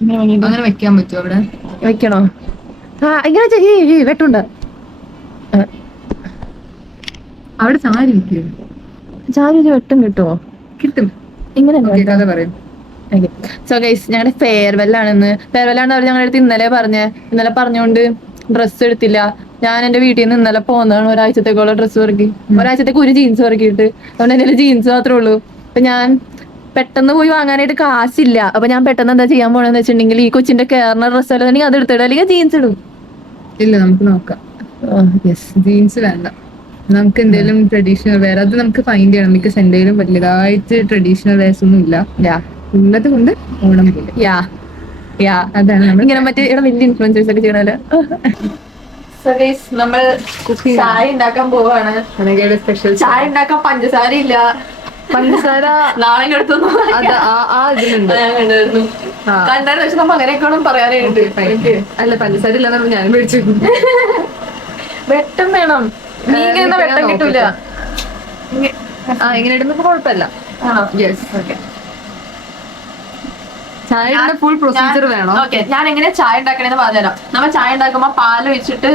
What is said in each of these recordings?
അങ്ങനെ വെക്കാൻ പറ്റുമോ അവിടെ? വെക്കണോ? ഇങ്ങനെ ഈ വെട്ടുണ്ട്. അവിടെ ചാരി വെക്കും. ചാരി വെട്ടും കിട്ടുമോ? കിട്ടും. ഇങ്ങനെ കഥ പറയും. സോ ഗൈസ്, ഞങ്ങളുടെ ഫെയർവെല്ലാണെന്ന്. ഫെയർവെല്ലാണ് അവർ ഞങ്ങളുടെ അടുത്ത് ഇന്നലെ പറഞ്ഞുകൊണ്ട് ഡ്രസ്സ് എടുത്തില്ല. ഞാൻ എന്റെ വീട്ടിൽ നിന്ന് ഇന്നലെ പോകുന്നതാണ് ഒരാഴ്ചത്തേക്കുള്ള ഡ്രസ്സ് പെറുക്കി. ഒരാഴ്ചത്തേക്ക് ഒരു ജീൻസ് പെറുക്കിയിട്ട്. അതുകൊണ്ട് എന്റെ ജീൻസ് മാത്രമേ ഉള്ളൂ. അപ്പൊ ഞാൻ പെട്ടെന്ന് പോയി വാങ്ങാനായിട്ട് കാശില്ല. അപ്പൊ ഞാൻ പെട്ടെന്ന് എന്താ ചെയ്യാൻ പോണെന്ന് വെച്ചിട്ടുണ്ടെങ്കിൽ ഈ കൊച്ചിന്റെ കയറുന്ന ഡ്രസ്സ് അല്ലെങ്കിൽ അത് എടുത്തിടും, അല്ലെങ്കിൽ ജീൻസ് ഇടും. ഇല്ല, നമുക്ക് നോക്കാം. ജീൻസ് വേണ്ട, നമുക്ക് എന്തെങ്കിലും ട്രഡീഷണൽ വെയർ അത് നമുക്ക് ഫൈൻഡ് ചെയ്യണം. ബിക്കോസ് എന്തെങ്കിലും വലിയതായിട്ട് ട്രഡീഷണൽ വെയർസ് ഒന്നും ഇല്ല ഉള്ളത് കൊണ്ട് ഓണം പോലെ. അതാണ് നമ്മൾ ഇങ്ങനെ മറ്റേ വലിയ ഇൻഫ്ലുവൻസേഴ്സ് ഒക്കെ ചെയ്യണല്ലോ. നമ്മൾ ചായ ഉണ്ടാക്കാൻ പോവാണ്. സ്പെഷ്യൽ ചായ ഉണ്ടാക്കാൻ പഞ്ചസാര ഇല്ല. പഞ്ചസാര നാളെ അടുത്തൊന്നും കണ്ടായിരുന്നു. പക്ഷെ നമ്മ അങ്ങനെയൊക്കെ പറയാനായിട്ട്. അല്ല, പഞ്ചസാര ഇല്ലാന്ന് ഞാൻ മേടിച്ചു. വെട്ടം വേണം. നീ ഇങ്ങനെ വെട്ടം കിട്ടൂല. ഇങ്ങനെ ഇടുമ്പോ കുഴപ്പമില്ല. ചായയുടെ ഫുൾ പ്രൊസീജിയർ വേണോ? ഓക്കെ, ഞാൻ എങ്ങനെ ചായ ഉണ്ടാക്കണേന്ന് പറഞ്ഞുതരാം. നമ്മൾ ചായ ഉണ്ടാക്കുമ്പോ പാൽ ഒഴിച്ചിട്ട്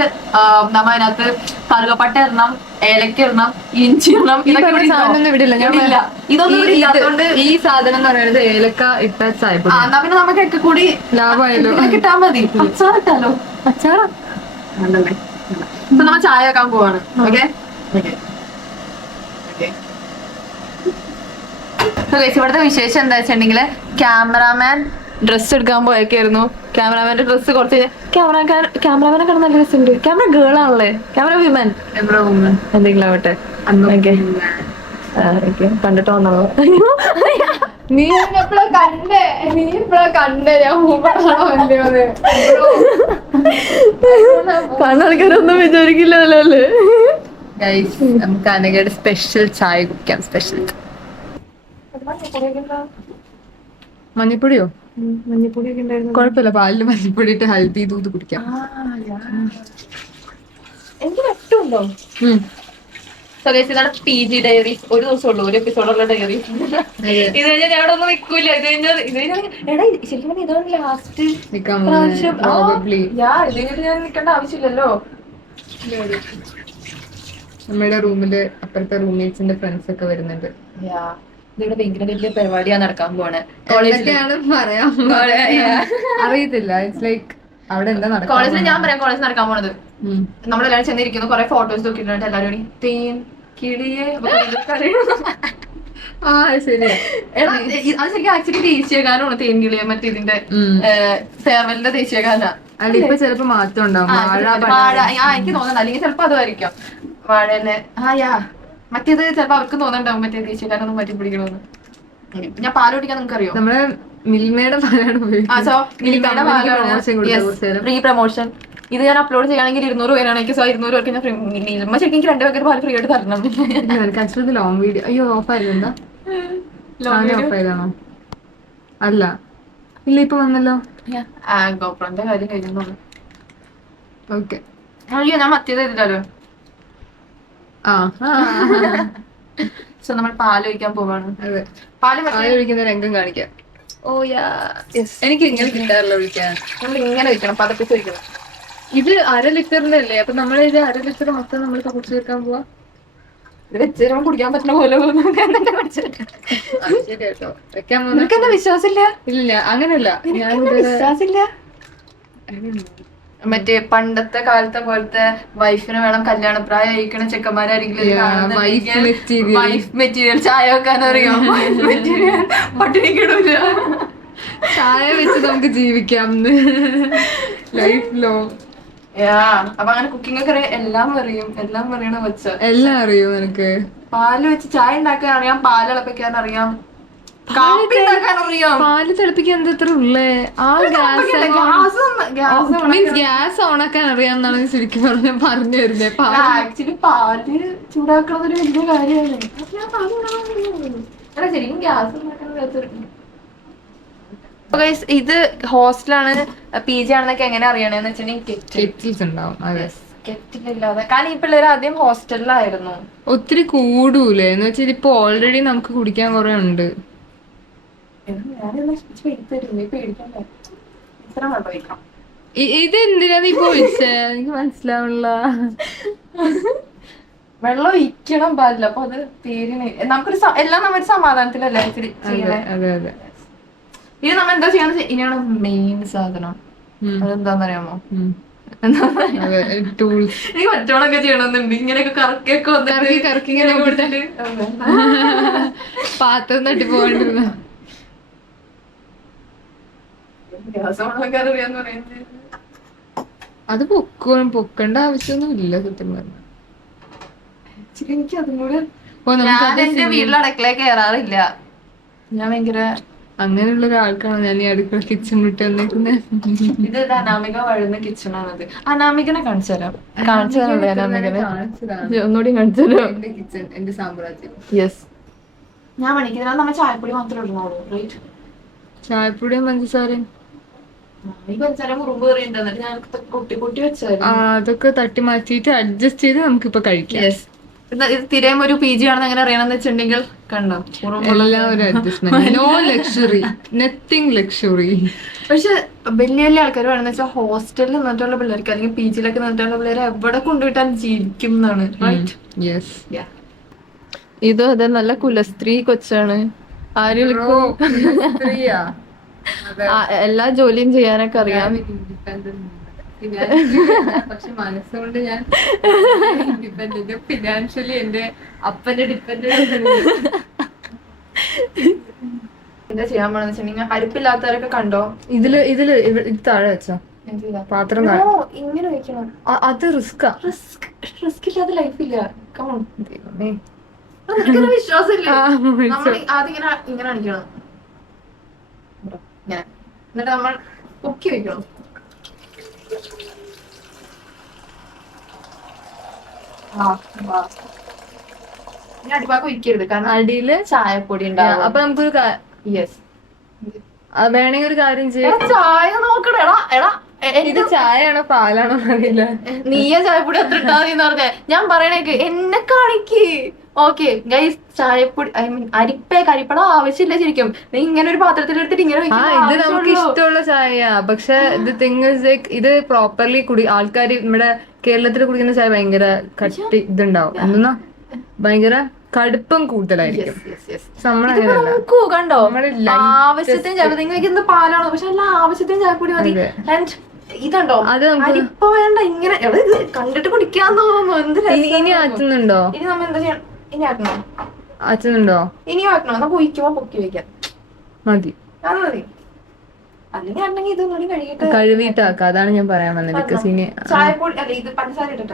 നമ്മ അതിനകത്ത് കറുകപ്പട്ട ഇടണം, ഏലക്ക ഇടണം, ഇഞ്ചി ഇടണം. സാധനം ഇവിടെ ഇല്ല. ഇതൊന്നും ഈ സാധനം എന്ന് പറയുന്നത് ഏലക്ക ഇട്ട ചായപ്പൊടി. എന്നാ പിന്നെ നമുക്ക് ഒക്കെ കൂടി ലാഭമായല്ലോ. കിട്ടാൻ മതി. അച്ചാർ ഇട്ടാലോ? അച്ചാറാ നമ്മ ചായ വെക്കാൻ പോവാണ്. ഓക്കെ, ഇവിടുത്തെ വിശേഷം എന്താ വെച്ചിട്ടുണ്ടെങ്കിൽ ക്യാമറാമാൻ ഡ്രസ്സ് എടുക്കാൻ പോയേക്കായിരുന്നു. ക്യാമറാമാന്റെ ഡ്രസ്സ് കുറച്ച് ക്യാമറാമാനെ കാണാൻ നല്ല രസമുണ്ട്. ക്യാമറ ഗേൾ ആണല്ലേ? ക്യാമറ വിമൻ എന്തെങ്കിലും ആവട്ടെ. കണ്ടിട്ട് വന്നോ? നീ കണ്ടേ കണ്ണാൾക്കാരൊന്നും വിചാരിക്കില്ലല്ലോ അല്ലേ? നമുക്ക് അനഘയുടെ സ്പെഷ്യൽ ചായ കുടിക്കാം. സ്പെഷ്യൽ മഞ്ഞപ്പൊടിയോ? മഞ്ഞപ്പൊടിയൊക്കെ ഉണ്ടായിരുന്നു. കുഴപ്പമില്ല, പാലില് മഞ്ഞപ്പൊടി ഇട്ട് ഹൽദി ദൂത് കുടിക്കാം. എനിക്ക് വെട്ടുണ്ടോ? ഇതാണ് PG ഡയറീസ്. ഒരു ദിവസം ഉള്ളൂ, ഒരു എപ്പിസോഡുള്ള ഡയറി. ഇത് കഴിഞ്ഞാൽ ഞാൻ അവിടെ ഒന്നും നിൽക്കൂല. ഇത് കഴിഞ്ഞാൽ എടാ ശരിക്കും ഇതാണ് ലാസ്റ്റ് പ്രാവശ്യം. ഇത് കഴിഞ്ഞിട്ട് ഞാൻ നിൽക്കേണ്ട ആവശ്യമില്ലല്ലോ. നമ്മുടെ റൂമില് അപ്പുറത്തെ റൂംമേറ്റ്സിന്റെ ഫ്രണ്ട്സ് ഒക്കെ വരുന്നുണ്ട്. ഇതിവിടെ ഭയങ്കര വലിയ പരിപാടിയാണ് നടക്കാൻ പോണേ. അറിയത്തില്ല. ഇറ്റ്സ് ലൈക്ക് അവിടെ എന്താ നടക്കുക. കോളേജിൽ ഞാൻ പറയാം, കോളേജിൽ നടക്കാൻ പോണത്. നമ്മളെല്ലാരും ചെന്നിരിക്കുന്നു, കുറെ ഫോട്ടോസ് നോക്കിയിട്ടുണ്ട്. എല്ലാവരും തേൻ കിളിയെ ശരി. അത് ശരിക്കും ആക്ച്വലി ദേശീയഗാനമാണ് തേൻ കിളിയെ. മറ്റേ ഇതിന്റെ ഫെയർവെല്ലിന്റെ ദേശീയഗാന. ഇപ്പൊ ചിലപ്പോ മാറ്റം ഉണ്ടാവും. എനിക്ക് തോന്നുന്നുണ്ട്, അല്ലെങ്കിൽ ചിലപ്പോ അതുമായിരിക്കാം. വാഴനെ മറ്റേത് ചിലപ്പോ അവർക്ക് തോന്നുന്നുണ്ടാവും മറ്റേ ദേശീയഗാനൊന്നും മാറ്റി പിടിക്കണമെന്ന്. ഞാൻ പാല് കുടിക്കാൻ നിങ്ങൾക്ക് അറിയോ? നമ്മള് മിൽമയുടെ ഫ്രീ പ്രൊമോഷൻ. ഇത് ഞാൻ അപ്ലോഡ് ചെയ്യുകയാണെങ്കിൽ 200 പേരാണെങ്കിൽ 200 പേർക്ക് ഞാൻ മിൽമ ശരിക്കും എനിക്ക് 2 പാക്കറ്റ് പാല് ഫ്രീ ആയിട്ട് തരണം. Long video. അയ്യോ, ഓഫായിരുന്നെന്താ? ഓഫായതാണോ? അല്ല, ഇല്ല, ഇപ്പൊ വന്നല്ലോ. ഗോപ്രോന്റെ കാര്യം കഴിഞ്ഞു. ഓക്കെ. അയ്യോ, ഞാൻ മറ്റേത് ചെയ്തില്ലല്ലോ. നമ്മൾ പാല് ഒഴിക്കാൻ പോവാണ്. പാല് ഒഴിക്കുന്ന രംഗം കാണിക്കാം. എനിക്ക് ഇങ്ങനെ കിട്ടാറില്ല ഒഴിക്കാൻ. നമ്മൾ ഇങ്ങനെ ഒഴിക്കണം, പതപ്പിച്ച് ഒഴിക്കണം. ഇത് 1/2 ലിറ്ററിന്റെ അല്ലേ? അപ്പൊ നമ്മളിത് 1/2 ലിറ്റർ മൊത്തം നമ്മൾ കുടിച്ചു തീർക്കാൻ പോവാ. ഇത് വെച്ച് കുടിക്കാൻ പറ്റുന്ന പോലെ വെക്കാൻ വിശ്വാസമില്ല. ഇല്ല, അങ്ങനെയല്ല. ഞാൻ വിശ്വാസമില്ല. മറ്റേ പണ്ടത്തെ കാലത്തെ പോലത്തെ വൈഫിന് വേണം കല്യാണപ്രായം ആയിരിക്കണം ചെക്കന്മാരായിരിക്കും വൈഫ് മെറ്റീരിയൽ. ചായ വെക്കാൻ അറിയാം, പട്ടിണി കിടൂല. ചായ വെച്ച് നമുക്ക് ജീവിക്കാം ലൈഫ് ലോങ്. അപ്പൊ അങ്ങനെ കുക്കിംഗ് ഒക്കെ എല്ലാം അറിയണ വെച്ച എല്ലാം അറിയോ നിനക്ക്? പാല് വെച്ച് ചായ ഉണ്ടാക്കാൻ അറിയാം, പാല് തിളപ്പിക്കാൻ അറിയാം, കാപ്പി ഉണ്ടാക്കാൻ അറിയാം. പാല് തിളപ്പിക്കാൻ എന്താ ഉള്ളേ? ഗ്യാസ് ഓണാക്കാൻ അറിയാമെന്നാണ് ശരിക്കും പറഞ്ഞു തരുന്നേ. ആക്ച്വലി പാല് ചൂടാക്കണത് ഒരു വലിയ കാര്യമാണ്. ശരിക്കും ഗ്യാസ് ഉണ്ടാക്കാൻ. ഇത് ഹോസ്റ്റലാണ്, PG ആണെന്നൊക്കെ എങ്ങനെ അറിയണെന്ന് വെച്ചിട്ടുണ്ടെങ്കിൽ കെറ്റിലില്ലാതെ. കാരണം ഈ പിള്ളേർ ആദ്യം ഹോസ്റ്റലിലായിരുന്നു. ഒത്തിരി കൂടൂലേ എന്ന് വെച്ചാൽ ഇപ്പൊ ഓൾറെഡി നമുക്ക് കുടിക്കാൻ കുറെ ഉണ്ട്. ഇത്ര വെള്ളം ഒഴിക്കണം. ഇത് എന്തിനാ നീ പോയിച്ചേ? എനിക്ക് മനസ്സിലാവണില്ല. വെള്ളം ഒഴിക്കണം പാടില്ല. അപ്പൊ അത് തീരിന് നമുക്കൊരു എല്ലാം നമ്മൊരു സമാധാനത്തിലല്ലേ ചെയ്യണേ. അതെ അതെ. ഇത് നമ്മ എന്താ ചെയ്യാന്ന് ഇനിയാണ് മെയിൻ സാധനം. അതെന്താന്നറിയാമോ? ടൂൾസ്. എനിക്ക് മറ്റോളൊക്കെ ചെയ്യണമെന്നുണ്ട്. ഇങ്ങനെയൊക്കെ കറക്കിയൊക്കെ കറക്കി ഇങ്ങനെ കൊടുത്തിട്ട് പാത്രം തട്ടി പോകണ്ടിരുന്ന അറിയാന്ന് പറയുന്നത്. അത് പൊക്കേണ്ട ആവശ്യമൊന്നും ഇല്ല സത്യം പറഞ്ഞ. എനിക്ക് അതും കൂടെ ഞാൻ എന്റെ വീട്ടിൽ അടുക്കളയിൽ കയറാറില്ല. ഞാൻ ഭയങ്കര അങ്ങനെയുള്ള ഒരാൾക്കാണ് ഞാൻ ഈ അടുക്കള കിച്ചൺ വിട്ട് വന്നേക്കുന്നത്. ഇത് അനാമിക വഴുന്ന കിച്ചണാണത്. അനാമികനെ കാണിച്ചു തരാം. കാണിച്ചു തരാം അനാമികനെ. ഒന്നുകൂടി കാണിച്ചു തരാം. എന്റെ കിച്ചൺ, എന്റെ സാമ്രാജ്യം. യെസ്. ഞാൻ മണിക്കുന്നതിനകത്ത് നമ്മൾ ചായപ്പൊടി മാത്രമേ ഇടുന്നുള്ളൂ. റൈറ്റ്. ചായപ്പൊടിയും പഞ്ചസാരയും ഈ പഞ്ചസാര മുറുമ്പ് കയറിയുണ്ട്. എന്നിട്ട് ഞാൻ കുട്ടി കുട്ടി വെച്ചായിരുന്നു. അതൊക്കെ തട്ടി മാറ്റിയിട്ട് അഡ്ജസ്റ്റ് ചെയ്ത് നമുക്കിപ്പൊ കഴിക്കാം. യെസ്. ഇത് തിരയും ഒരു PG ആണെന്ന് എങ്ങനെ അറിയണമെന്ന് വെച്ചിട്ടുണ്ടെങ്കിൽ കണ്ടോ എല്ലാം ഒരു adjustment. No luxury, nothing luxury. പക്ഷെ വലിയ വലിയ ആൾക്കാർ വേണമെന്ന് വെച്ചാൽ ഹോസ്റ്റലിൽ നിന്നിട്ടുള്ള പിള്ളേർക്ക് അല്ലെങ്കിൽ PG യിലൊക്കെ നിന്നിട്ടുള്ള പിള്ളേരെ എവിടെ കൊണ്ടുവിട്ടാൽ ജീവിക്കും എന്നാണ്. റൈറ്റ്. യെസ്. ഇതും അതെ നല്ല കുലസ്ത്രീ കൊച്ചാണ്. ആരും എല്ലാ ജോലിയും ചെയ്യാനൊക്കെ അറിയാം. പക്ഷെ മനസ്സുകൊണ്ട് ഞാൻ ഇൻഡിപെൻഡന്റ്, ഫിനാൻഷ്യലി എന്റെ അപ്പന്റെ ഡിപ്പെൻഡന്റ്. എന്താ ചെയ്യാൻ പോണെന്ന് വെച്ചിട്ടുണ്ടെങ്കിൽ അരിപ്പില്ലാത്തവരൊക്കെ കണ്ടോ? ഇതില് താഴെ വെച്ചോ പാത്രം. ഇങ്ങനെ വെക്കണം. അത് റിസ്കാ. റിസ്ക് ഇല്ലാതെ ലൈഫില്ല. വിശ്വാസമില്ല. ആദ്യം ഇങ്ങനെ അടിക്കണം. ഇങ്ങനെ എന്നിട്ട് നമ്മൾ പൊക്കി വെക്കണം. അടിപ്പാക്ക് ഒഴിക്കരുത് കാരണം അടിയില് ചായപ്പൊടി ഉണ്ടാവും. അപ്പൊ നമുക്കൊരു യെസ് വേണമെങ്കിൽ ഒരു കാര്യം ചെയ്യാം. ചായ നോക്കണ. എടാ എടാ ഇത് ചായയാണോ പാലാണോ അറിയില്ല. നീയ ചായപ്പൊടി അത്ര ഇട്ടാ മതിന്ന് പറഞ്ഞേ. ഞാൻ പറയണേക്ക് എന്നെ കാണിക്ക്. ഓക്കെ ഗൈസ്, ചായപ്പൊടി ഐ മീൻ കരിപ്പട ആവശ്യമില്ല ശരിക്കും. നീ ഇങ്ങനെ ഒരു പാത്രത്തിൽ എടുത്തിട്ട് ഇങ്ങനെ ഇത് നമുക്ക് ഇഷ്ടമുള്ള ചായ. പക്ഷെ ഇത് തിങ് ഇസ് ലൈക്ക് ഇത് പ്രോപ്പർലി ആൾക്കാർ നമ്മുടെ കേരളത്തിൽ കുടിക്കുന്ന ചായ ഭയങ്കര കട്ടി ഇതുണ്ടാവും. എന്തെന്നാ ഭയങ്കര കടുപ്പം കൂടുതലായിരിക്കും. കണ്ടോ ആവശ്യത്തിന് ചായപ്പൊടി പാലാണോ? പക്ഷെ എല്ലാ ആവശ്യത്തിന് ചായപ്പൊടി മതി. ആൻഡ് ഇതുണ്ടോ അരിപ്പ വേണ്ട. ഇങ്ങനെ കണ്ടിട്ട് കുടിക്കാൻ തോന്നുന്നു. എന്ത് ഇനി ആറ്റുന്നുണ്ടോ? ഇനി നമ്മൾ എന്താ ചെയ്യണം? ഇനി ആക്കണോ? ആറ്റുന്നുണ്ടോ? ഇനിയും ആക്കണോ? നമുക്ക് ഒഴിക്കുമ്പോ പൊക്കി വെക്കാം. മതി. അത് മതി. അല്ലെങ്കിൽ ആണെങ്കിൽ ഇതൊന്നും കഴുകിട്ട് കഴുകിട്ടാക്കാം. അതാണ് ഞാൻ പറയാൻ വന്നത്. ബിക്കോസ് ഇനി ചായപ്പൊടി അല്ല ഇത് പഞ്ചസാര ഇട്ടിട്ട്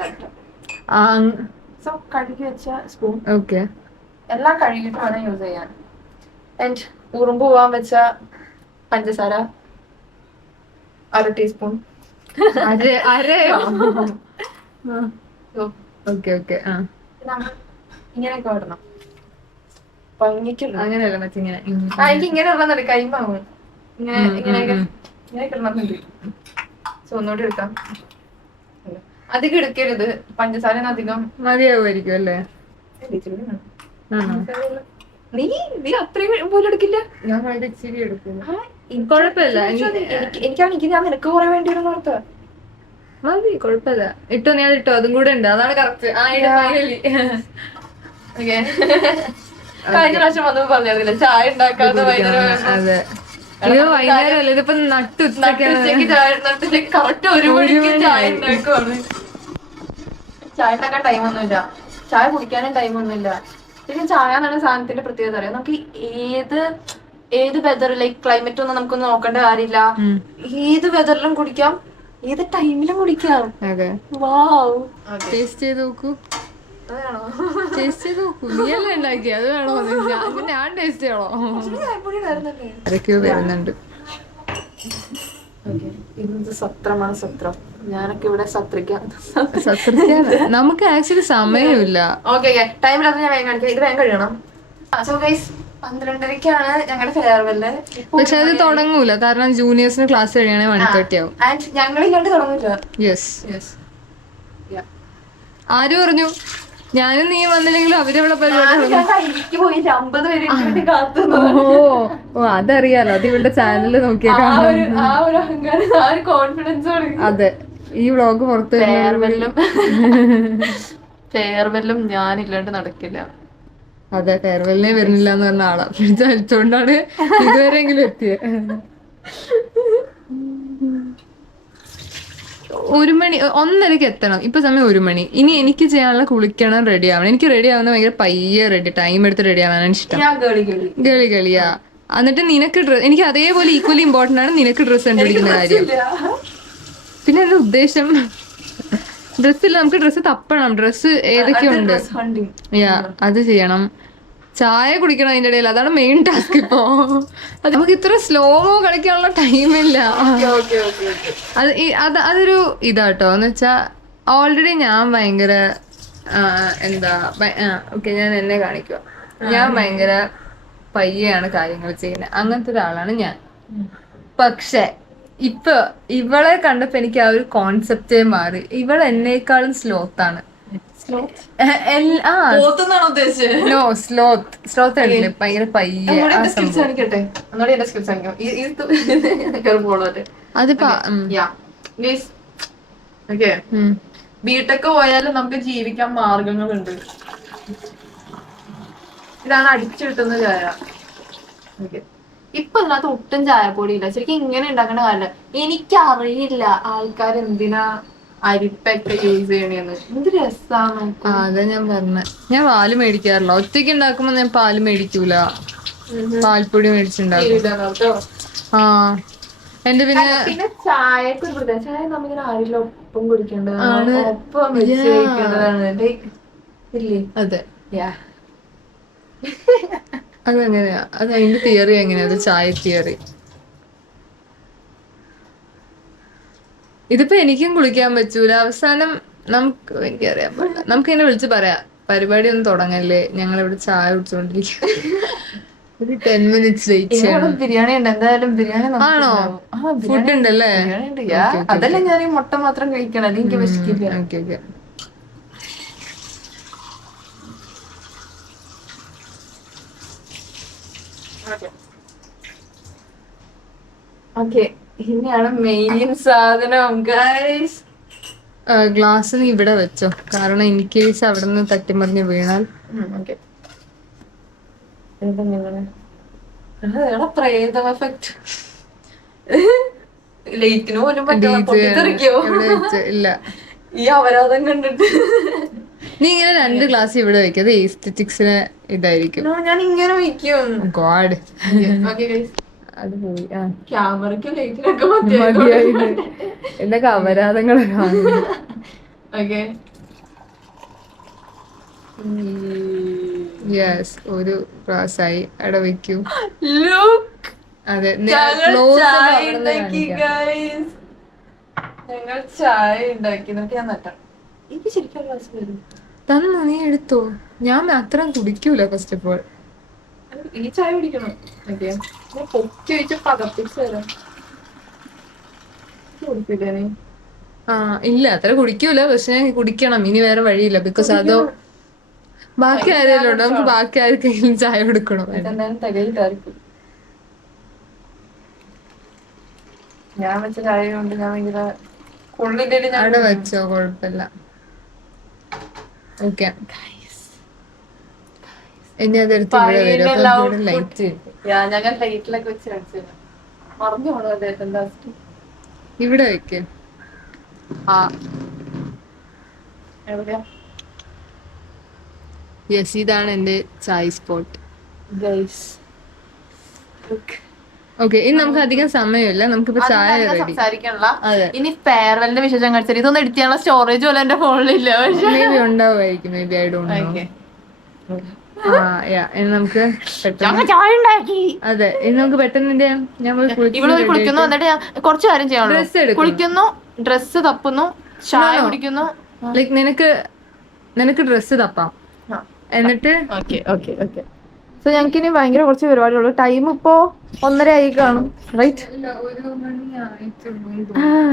സോ കഴുകി വെച്ച സ്പൂൺ ഓക്കെ എല്ലാം കഴുകിട്ട് വേണം യൂസ് ചെയ്യാൻ. ആൻഡ് ഉറുമ്പ് പോവാൻ വെച്ച പഞ്ചസാര 1/2 ടീസ്പൂൺ. ഇങ്ങനെയൊക്കെ ഇടണം. അങ്ങനെയല്ല മറ്റിങ്ങനെ എനിക്ക് ഇങ്ങനെ ഇടണം. കൈമാവും ഇങ്ങനെ ഇങ്ങനെയൊക്കെ ഇടണമെന്നുണ്ട്. സോ ഒന്നുകൂടി എടുക്കാം. അധികം എടുക്കരുത്. പഞ്ചസാര അധികം മതിയാവുമായിരിക്കും അല്ലേ? നീ അത്രയും പോലും എടുക്കില്ല. ഞാൻ ഇച്ചിരി എടുക്കും. കുഴപ്പമില്ല. എനിക്കാണെങ്കിൽ ഞാൻ നിനക്ക് കുറെ വേണ്ടി വരും ഓർത്ത്. മതി, കുഴപ്പമില്ല. ഇട്ടോ ഞാൻ ഇട്ടോ. അതും കൂടെ ഉണ്ട്. അതാണ് കറക്റ്റ്. കഴിഞ്ഞ പ്രാവശ്യം വന്നപ്പോ പറഞ്ഞില്ല ചായ ഉണ്ടാക്കാതെ അതെ. ഇത് വൈകുന്നേരമല്ല, ഇതിപ്പോ നട്ടുച്ചയ്ക്ക് കറക്റ്റ് 1 മണിക്ക് ചായ ഉണ്ടാക്കുവാണ്. ചായ ഉണ്ടാക്കാൻ ടൈമൊന്നുമില്ല. ചായ കുടിക്കാനും ടൈമൊന്നുമില്ല. പിന്നെ ചായ എന്നാണ് സാധനത്തിന്റെ പ്രത്യേകത അറിയാം. നമുക്ക് ഏത് വെതർ ലൈക്ക് ക്ലൈമറ്റ് ഒന്നും നമുക്കൊന്നും നോക്കേണ്ട കാര്യമില്ല. ഏത് വെതറിലും കുടിക്കാം, ഏത് ടൈമിലും കുടിക്കാം. വാവ്. ടേസ്റ്റ് ചെയ്ത് നോക്കൂ. ടേസ്റ്റ് ചെയ്ത് നോക്കൂ. നീയല്ലേ ഉണ്ടാക്കി. അത് വേണോ? ഞാൻ ടേസ്റ്റ് ചെയ്യണോ? ആരൊക്കെയോ വരുന്നുണ്ട്. ഇന്നത് സത്രമാണ്. സത്രം. ഞാനൊക്കെ ഇവിടെ സത്രിക്കാം. നമുക്ക് ആക്ച്വലി സമയമില്ല. ഓക്കെ ടൈമില്ലാത്ത ഞാൻ വേഗം കാണിക്കാം. ഇത് വേഗം കഴിയണം. സോ ഗൈസ് 12:30ക്കാണ് ഞങ്ങളുടെ ഫെയർവെല്. പക്ഷെ അത് തുടങ്ങൂല, കാരണം ജൂനിയേഴ്സിന് ക്ലാസ് കഴിയണേ 1:30 ആവും. ഞങ്ങളില്ലാണ്ട് തുടങ്ങില്ല. യെസ്. ആര് പറഞ്ഞു? ഞാനും നീ വന്നില്ലെങ്കിലും അവരവിടെ പരിപാടി പോയിട്ട് 50 പേര് കാത്തു ഓ അതറിയാലോ, അത് ഇവളുടെ ചാനലിൽ നോക്കിയാൽ ആ ഒരു അഹങ്കാരം, ആ ഒരു കോൺഫിഡൻസ്. അതെ, ഈ വ്ളോഗ് പുറത്ത് ഫെയർവെല്ലും ഞാനില്ലാണ്ട് നടക്കില്ല. അതെ, ഫെയർവെല്ലിനെ വരുന്നില്ല എന്ന് പറഞ്ഞ ആളാ. വിചാരിച്ചോണ്ടാണ് ഇതുവരെയെങ്കിലും എത്തിയത്. 1 മണി 1:30 എത്തണം. ഇപ്പൊ സമയം 1 മണി. ഇനി എനിക്ക് ചെയ്യാനുള്ള കുളിക്കണം, റെഡി ആവണം. എനിക്ക് റെഡി ആവുന്ന ഭയങ്കര പയ്യെ ടൈം എടുത്ത് റെഡി ആവാനാണ് ഇഷ്ടം. ഗളിയാ. എന്നിട്ട് നിനക്ക് എനിക്ക് അതേപോലെ ഈക്വലി ഇമ്പോർട്ടന്റ് ആണ് നിനക്ക് ഡ്രസ്സ് കണ്ടുപിടിക്കുന്ന കാര്യം. പിന്നെ എന്റെ ഉദ്ദേശം ഡ്രസ്സില്ല, നമുക്ക് ഡ്രസ്സ് തപ്പണം. ഡ്രസ്സ് ഏതൊക്കെയുണ്ട്, അത് ചെയ്യണം. ചായ കുടിക്കണം അതിന്റെ ഇടയിൽ, അതാണ് മെയിൻ ടാസ്ക്. ഇപ്പോ നമുക്ക് ഇത്ര സ്ലോമോ കളിക്കാനുള്ള ടൈമില്ല. അതൊരു ഇതാട്ടോ. എന്ന് വെച്ചാ ഓൾറെഡി ഞാൻ ഭയങ്കര എന്താ ഓക്കെ, ഞാൻ എന്നെ കാണിക്കുക. ഞാൻ ഭയങ്കര പയ്യെയാണ് കാര്യങ്ങൾ ചെയ്യുന്നത്, അങ്ങനത്തെ ഒരാളാണ് ഞാൻ. പക്ഷെ ഇപ്പൊ ഇവളെ കണ്ടപ്പോ എനിക്ക് ആ ഒരു കോൺസെപ്റ്റേ മാറി. ഇവൾ എന്നേക്കാളും സ്ലോത്താണ്. സ്ലോത്ത് ഭയങ്കര പയ്യെ. ബിടെക് പോയാലും നമുക്ക് ജീവിക്കാൻ മാർഗങ്ങളുണ്ട്. ഇതാണ് അടിച്ചു കിട്ടുന്ന ചായ. ഇപ്പൊ അതിനകത്ത് ഒട്ടും ചായപ്പൊടി ഇല്ല. ശരിക്കും ഇങ്ങനെ ഉണ്ടാക്കേണ്ട കാര്യമില്ല. എനിക്കറിയില്ല ആൾക്കാർ എന്തിനാ അരിപ്പൊക്കെ യൂസ് ചെയ്യണേന്ന്. എന്ത് രസാണ്. അതാ ഞാൻ പറഞ്ഞ, ഞാൻ പാല് മേടിക്കാറില്ല. ഒറ്റയ്ക്ക് ഉണ്ടാക്കുമ്പോ ഞാൻ പാല് മേടിക്കൂല, പാൽപ്പൊടി മേടിച്ചിട്ടുണ്ടാക്കും. ആ എന്റെ പിന്നെ ചായക്ക് ഒരു പ്രത്യേക ചായ നമ്മളിങ്ങനെ ആരില്ല ഒപ്പം കുടിക്കേണ്ടതാണ്, ഒപ്പം വെച്ച് കഴിക്കേണ്ടതാണ്. അതെ, അതെങ്ങനെയാ, അത് അതിന്റെ തിയറി എങ്ങനെയാ? അത് ചായ തിയറി. ഇതിപ്പോ എനിക്കും കുളിക്കാൻ പറ്റൂല. അവസാനം നമുക്ക്, എനിക്കറിയാൻ പാടില്ല, നമുക്ക് ഇങ്ങനെ വിളിച്ച് പറയാം, പരിപാടി ഒന്നും തുടങ്ങല്ലേ, ഞങ്ങൾ ഇവിടെ ചായ കുടിച്ചോണ്ടിരിക്കും. ഒരു 10 minutes വെയിറ്റ് ചെയ്യണം. ബിരിയാണി ഉണ്ട് എന്തായാലും. ബിരിയാണി ആണോ? ഫുഡ് ഉണ്ടല്ലേ? അതല്ല, ഞാൻ ഈ മുട്ട മാത്രം കഴിക്കണം, അല്ലെങ്കിൽ എനിക്ക് വിശക്കില്ല. ഓക്കെ, ഇനിയാണ് മെയിൻ സാധനം ഗൈസ്. ഗ്ലാസ് നീ ഇവിടെ വെച്ചോ, കാരണം ഇൻ കേസ് അവിടെ നിന്ന് തട്ടിമറിഞ്ഞ് വീണാൽ. പ്രേതം എഫക്ട്. ലൈറ്റിന് പോലും പൊട്ടിത്തെറിക്കോ? ഇല്ല, ഈ അപരാധം കണ്ടിട്ട്. നീ ഇങ്ങനെ 2 ഗ്ലാസ് ഇവിടെ വെക്കും, അത് എസ്തെറ്റിക്സിന് ഇതായിരിക്കും. ഞാൻ ഇങ്ങനെ വെക്കും. ഗോഡ്, അത് പോയി. ക്യാമറയ്ക്കും ലൈറ്റിനൊക്കെ എന്തൊക്കെ അപരാധങ്ങളാണ്. യെസ്, ഒരു ഗ്ലാസ് ആയി. അവിടെ വെക്കൂ. അതെ, ഞങ്ങൾ ചായ ഉണ്ടാക്കി. ഞാൻ നട്ടാം. എനിക്ക് ശരിക്കും ഗ്ലാസ് വരും തന്നു, നീ എടുത്തോ. ഞാൻ അത്ര കുടിക്കൂല. ഫസ്റ്റ് ഓഫ് ഓൾ ഈ ചായ കുടിക്കണം. പൊക്കി വെച്ച് പകപ്പിച്ച് തരാം. കുടിക്കില്ലേ നീ? ഇല്ല, അത്ര കുടിക്കൂല, പക്ഷെ കുടിക്കണം. ഇനി വേറെ വഴിയില്ല. ബിക്കോസ് അതോ ബാക്കി ആരെങ്കിലും ഉണ്ടോ? നമുക്ക് ബാക്കി ആർക്കെങ്കിലും ചായ കൊടുക്കണം. എന്തായാലും തികയില്ലായിരിക്കും. ഞാൻ വെച്ച ചായ കൊണ്ട് ഞാൻ ഭയങ്കര കൊള്ളില്ലേ. അവിടെ വെച്ചോ, കുഴപ്പമില്ല. ഓക്കെ, ഇനി അതെടുത്ത് ലൈറ്റ് ഞങ്ങൾ ലൈറ്റിലൊക്കെ വെച്ച് കളിച്ചു. മറന്നു പോണോ? ഇവിടെ വെക്ക്. എവിടെയാ? യെസ്, ഇതാണ് എന്റെ ചായ സ്പോട്ട്. ഓക്കെ, ഇനി നമുക്ക് അധികം സമയമില്ല. നമുക്കിപ്പോ ചായ സംസാരിക്കാനുള്ള. ഇനി ഫെയർവെല്ലിന്റെ വിശേഷം കാണിച്ചാൽ ഇതൊന്നും എഡിറ്റ് ചെയ്യാനുള്ള സ്റ്റോറേജ് പോലെ എന്റെ ഫോണിലില്ല. മേ ബി ഉണ്ടാവുമായിരിക്കും, maybe I don't know. നമുക്ക് അതെ, ഇനി നമുക്ക് പെട്ടെന്ന് കുളിക്കുന്നു. എന്നിട്ട് ഞാൻ കുറച്ച് കാര്യം ചെയ്യാനുള്ളൂ. കുളിക്കുന്നു, ഡ്രസ്സ് തപ്പുന്നു, ചായ കുടിക്കുന്നു. ലൈക്ക് നിനക്ക് ഡ്രസ്സ് തപ്പാം, എന്നിട്ട് സോ ഞങ്ങൾക്ക് ഇനി ഭയങ്കര കുറച്ച് പരിപാടിയുള്ളൂ. ടൈം ഇപ്പോ 1:30 ആയി കാണും, റൈറ്റ്?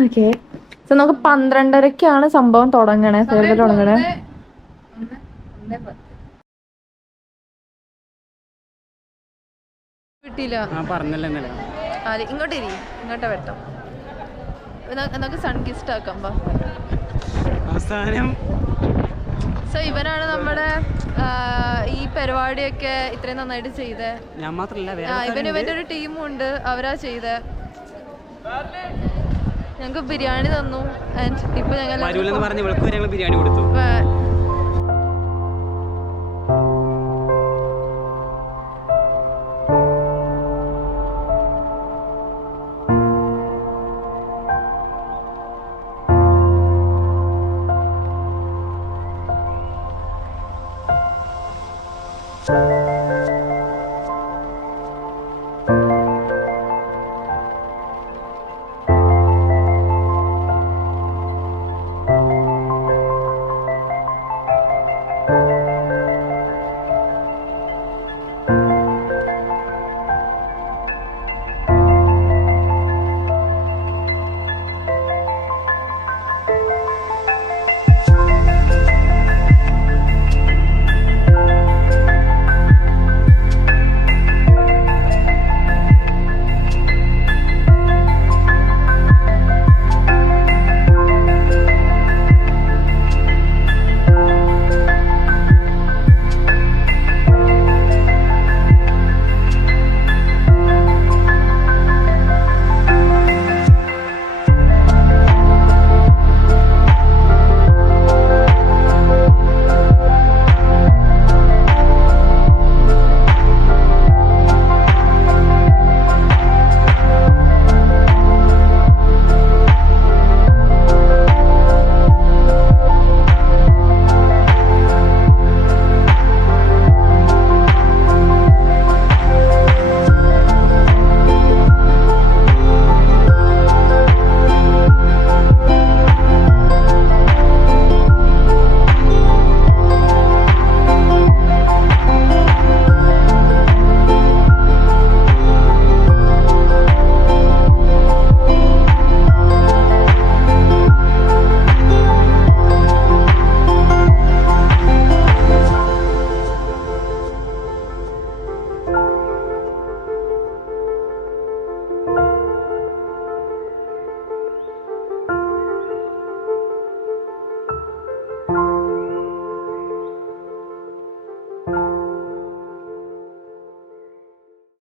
ഓക്കെ, സോ നമുക്ക് 12:30ക്കാണ് സംഭവം തുടങ്ങണേ. ഫെയർവെൽ തുടങ്ങണേ. കിട്ടിയില്ല. പറഞ്ഞല്ലോ ഇന്നലെ. ഇങ്ങോട്ടേ ഇങ്ങോട്ടാ വെട്ടം. നമുക്ക് സൺ കിസ്റ്റ് ആക്കാം. അവസാനം സോ ഇവനാണ് നമ്മുടെ ഈ പരിപാടിയൊക്കെ ഇത്രയും നന്നായിട്ട് ചെയ്തത്. ഞാൻ മാത്രല്ല, ഇവന്റെ ഒരു ടീമും ഉണ്ട്, അവരാ ചെയ്തത്. ഞങ്ങക്ക് ബിരിയാണി തന്നു. ആൻഡ് ഇപ്പൊ ഞങ്ങൾ ബിരിയാണി കൊടുത്തു.